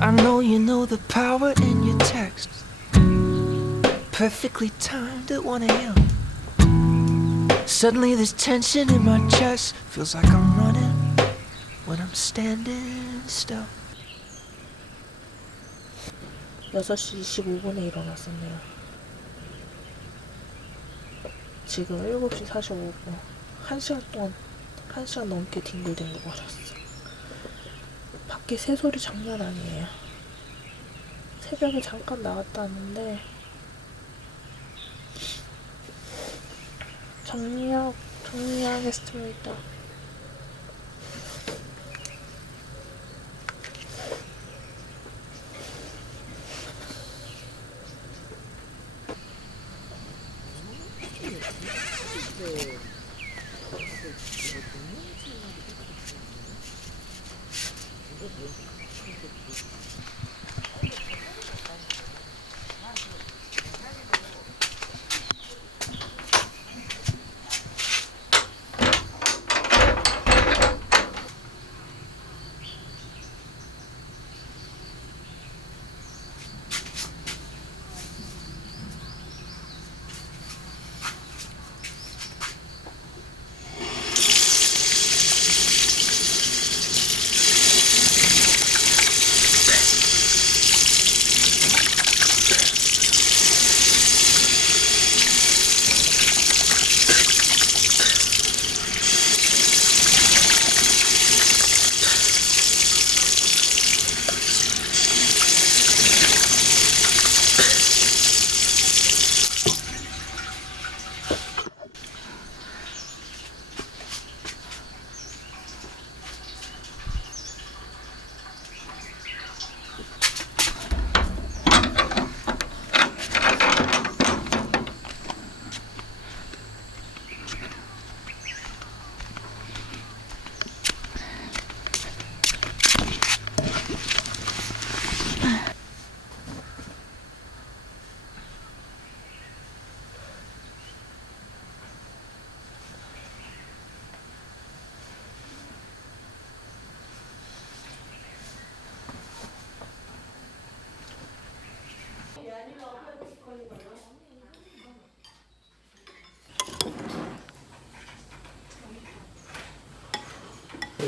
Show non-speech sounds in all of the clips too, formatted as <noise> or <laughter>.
I know you know the power in your text. Perfectly timed at 1 a.m. Suddenly there's tension in my chest. Feels like I'm running when I'm standing still. 6시 25분에 일어났었네요. 지금 7시 45분. 1시간 동안, 1시간 넘게 뒹굴뒹굴 거렸어. 밖에 새소리 장난 아니에요. 새벽에 잠깐 나갔다 왔는데, 정리하, 정리하겠습니다.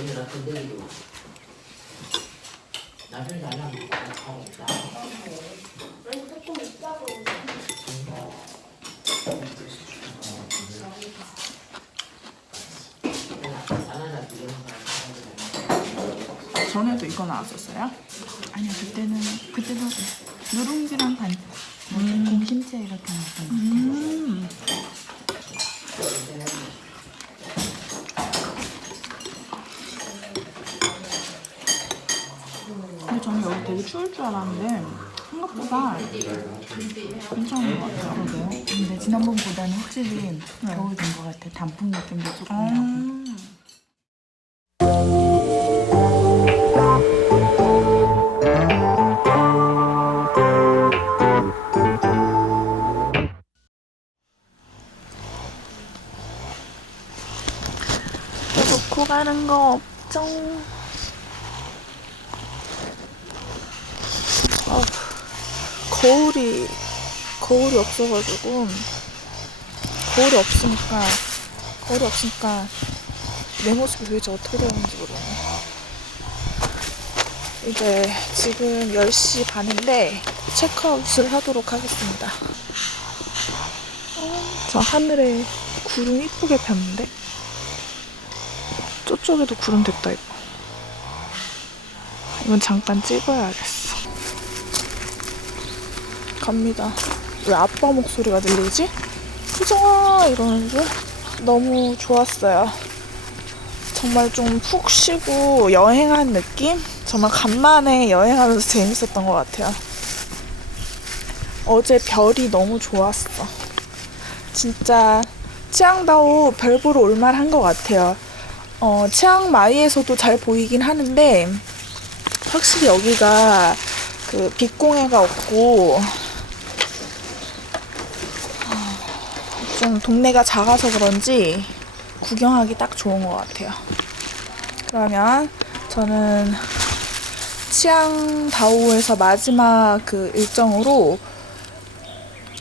여기 같은데 이거 나를 날라면 하고 있다. 바나나 비벼는 거 전에도 이거 나왔었어요? 아니요 그때는 그때도 누룽지랑 반 음. 공심채 이렇게 나왔던 것 같아요. 음. 근데 저는 추울 줄 알았는데 생각보다 괜찮은 것 같아요. 그러게요. 근데 지난번보다는 확실히 겨울 된 것 같아요. 단풍 느낌도 조금 나고. 음. 놓고 가는 거 없죠? 아, 거울이 거울이 없어가지고 거울이 없으니까 거울이 없으니까 내 모습이 도대체 어떻게 되는지 모르겠네. 이제 지금 10시 반인데 체크아웃을 하도록 하겠습니다. 어, 저 하늘에 구름 이쁘게 폈는데 저쪽에도 구름 됐다 이거. 이건 잠깐 찍어야겠어. 갑니다. 왜 아빠 목소리가 들리지? 수정아 이러는 줄 너무 좋았어요. 정말 좀 푹 쉬고 여행한 느낌? 정말 간만에 여행하면서 재밌었던 것 같아요. 어제 별이 너무 좋았어. 진짜 치앙다오 별 보러 올만한 것 같아요. 어, 치앙마이에서도 잘 보이긴 하는데 확실히 여기가 그 빛공해가 없고 좀 동네가 작아서 그런지 구경하기 딱 좋은 것 같아요. 그러면 저는 치앙다오에서 마지막 그 일정으로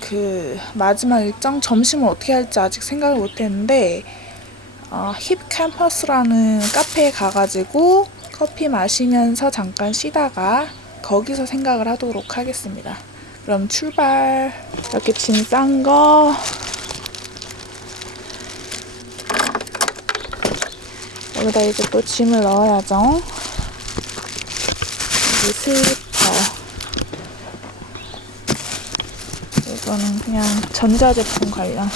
그 마지막 일정 점심을 어떻게 할지 아직 생각을 못했는데 어, 힙 캠퍼스라는 카페에 가가지고 커피 마시면서 잠깐 쉬다가 거기서 생각을 하도록 하겠습니다. 그럼 출발. 이렇게 짐 싼 거. 여기다 이제 또 짐을 넣어야죠. 여기 슬리퍼. 이거는 그냥 전자제품 관련.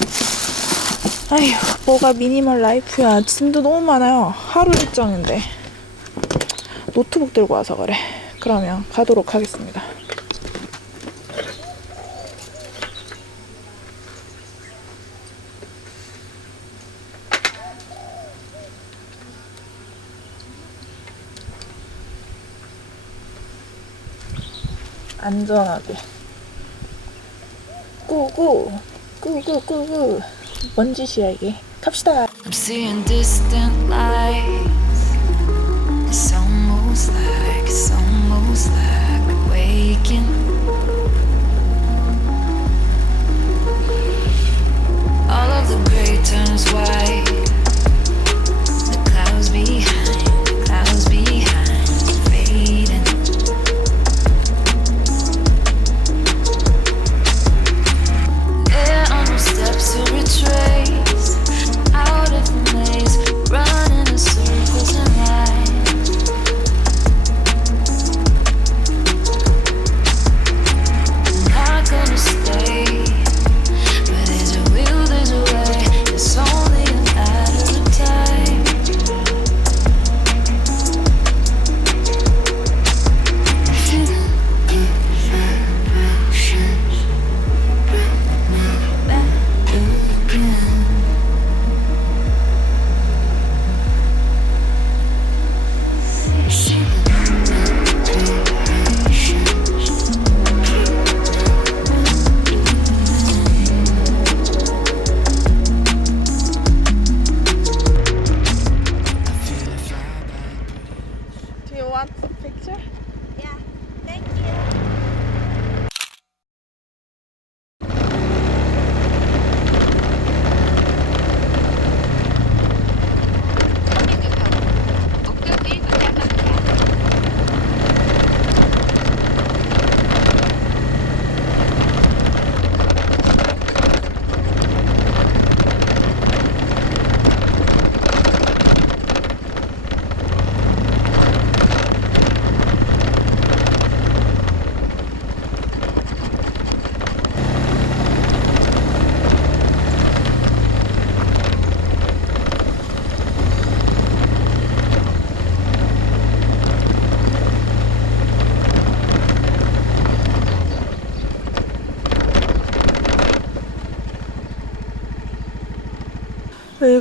아휴, 뭐가 미니멀 라이프야. 짐도 너무 많아요. 하루 일정인데. 노트북 들고 와서 그래. 그러면 가도록 하겠습니다. 안전하게. 꾸꾸 꾸꾸꾸꾸 뭔 짓이야 이게 갑시다 I'm seeing distant lights. It's almost like, it's almost like waking. All of the gray turns white.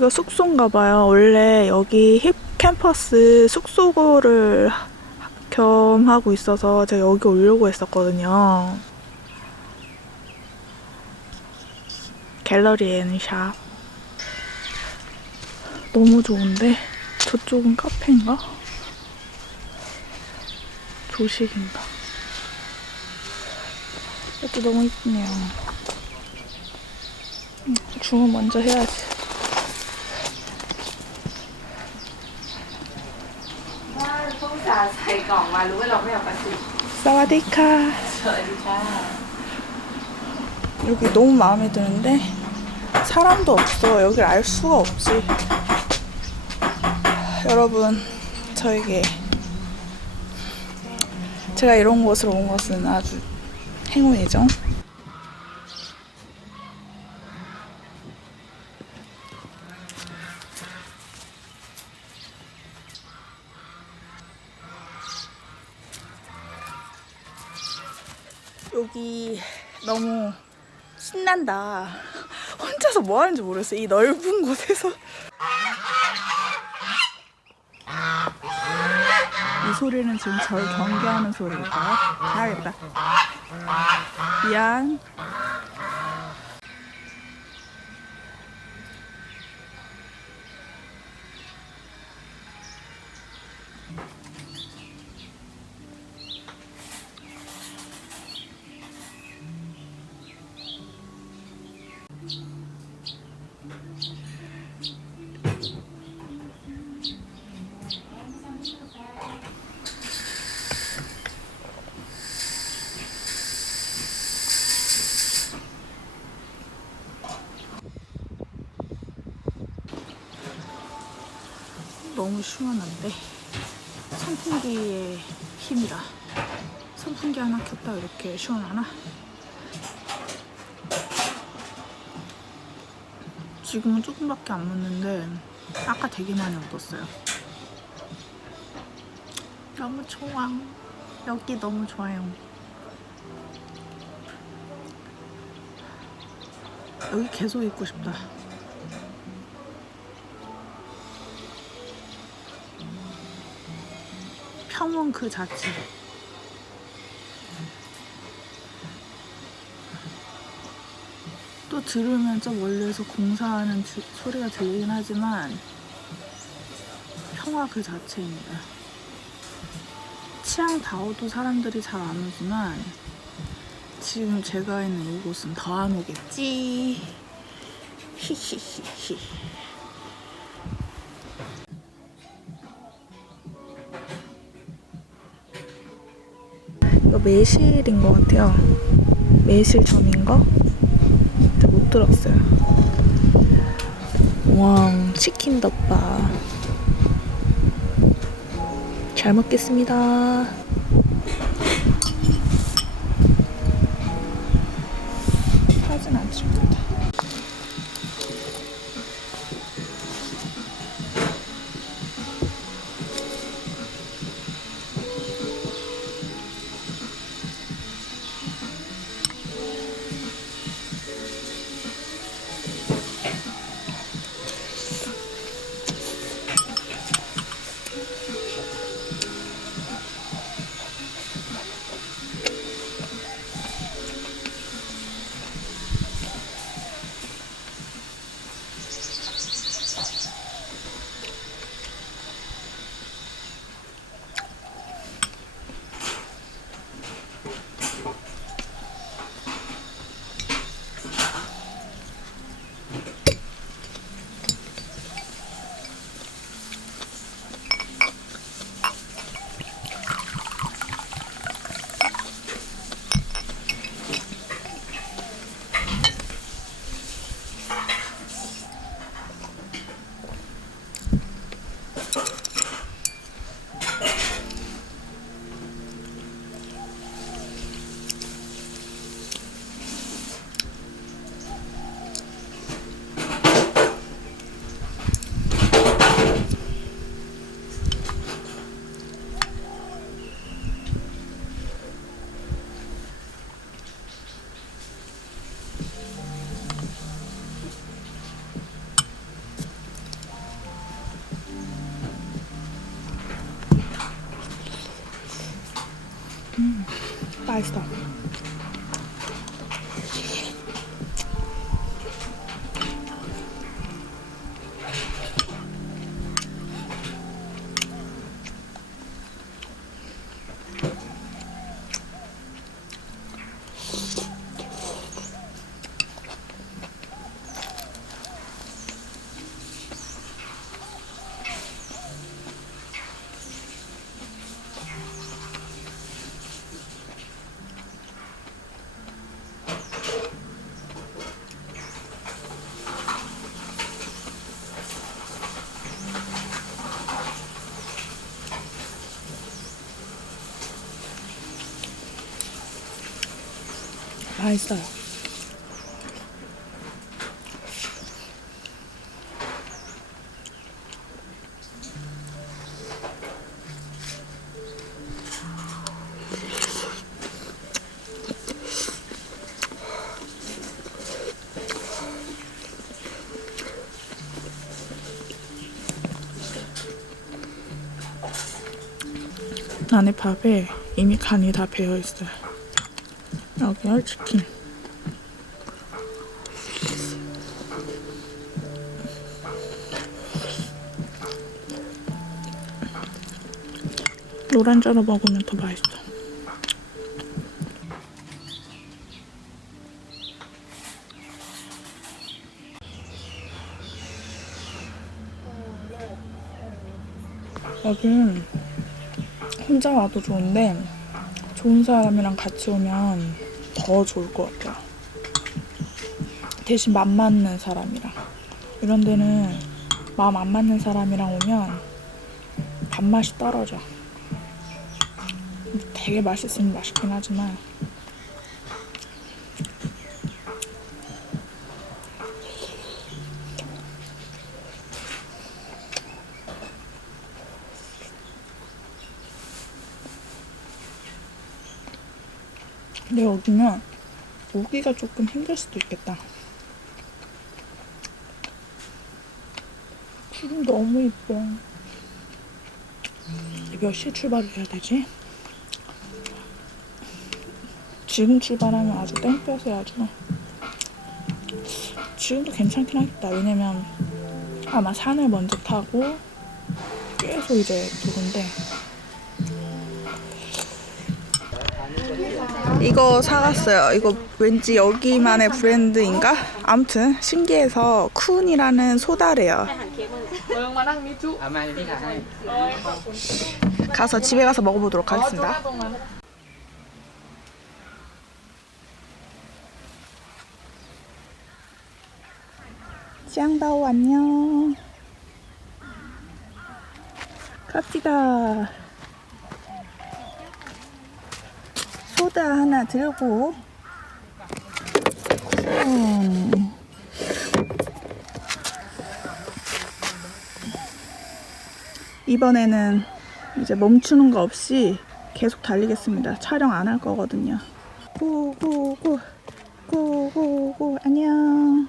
여기가 숙소인가 봐요. 원래 여기 힙 캠퍼스 숙소를 겸 하고 있어서 제가 여기 오려고 했었거든요. 갤러리 앤 샵. 너무 좋은데? 저쪽은 카페인가? 조식인가? 이것도 너무 이쁘네요. 음, 주문 먼저 해야지. 사와디카. 여기 너무 마음에 드는데 사람도 없어. 여길 알 수가 없지. 여러분, 저에게 제가 이런 곳으로 온 것은 아주 행운이죠. 여기 너무 신난다. 혼자서 뭐 하는지 모르겠어. 이 넓은 곳에서. 이 소리는 지금 절 경계하는 소리일까요? 가야겠다. 미안. 시원한데 선풍기의 힘이라 선풍기 하나 켰다 이렇게 시원하나? 지금은 조금밖에 안 묻는데 아까 되게 많이 묻었어요. 너무 좋아. 여기 너무 좋아요. 여기 계속 있고 싶다. 평온 그 자체. 또 들으면 저 멀리에서 공사하는 주- 소리가 들리긴 하지만 평화 그 자체입니다. 치앙다오도 사람들이 잘 안 오지만 지금 제가 있는 이곳은 더 안 오겠지. <laughs> 히히히히. 매실인 것 같아요. 매실점인가? 근데 못 들었어요. 왕 치킨 덮밥. 잘 먹겠습니다. 맛있어. 맛있어요. 안에 밥에 이미 간이 다 배어 있어요. 여기가 치킨. 노란 자로 먹으면 더 맛있어. 여긴 혼자 와도 좋은데 좋은 사람이랑 같이 오면 더 좋을 것 같아요. 대신 맘 맞는 사람이랑. 이런 데는 마음 안 맞는 사람이랑 오면 단맛이 떨어져. 되게 맛있으면 맛있긴 하지만 근데 여기는 오기가 조금 힘들 수도 있겠다. 구름 너무 이뻐. 몇 시에 출발을 해야 되지? 지금 출발하면 아주 땡볕에 아주 지금도 괜찮긴 하겠다. 왜냐면 아마 산을 먼저 타고 계속 이제 도는데 이거 사갔어요. 이거 왠지 여기만의 브랜드인가? 아무튼 신기해서 쿤이라는 소다래요. 가서 집에 가서 먹어보도록 하겠습니다. 짱다오 안녕. 갑시다. 소다 하나 들고. 음. 이번에는 이제 멈추는 거 없이 계속 달리겠습니다. 촬영 안 할 거거든요. 고고고 고고고 안녕.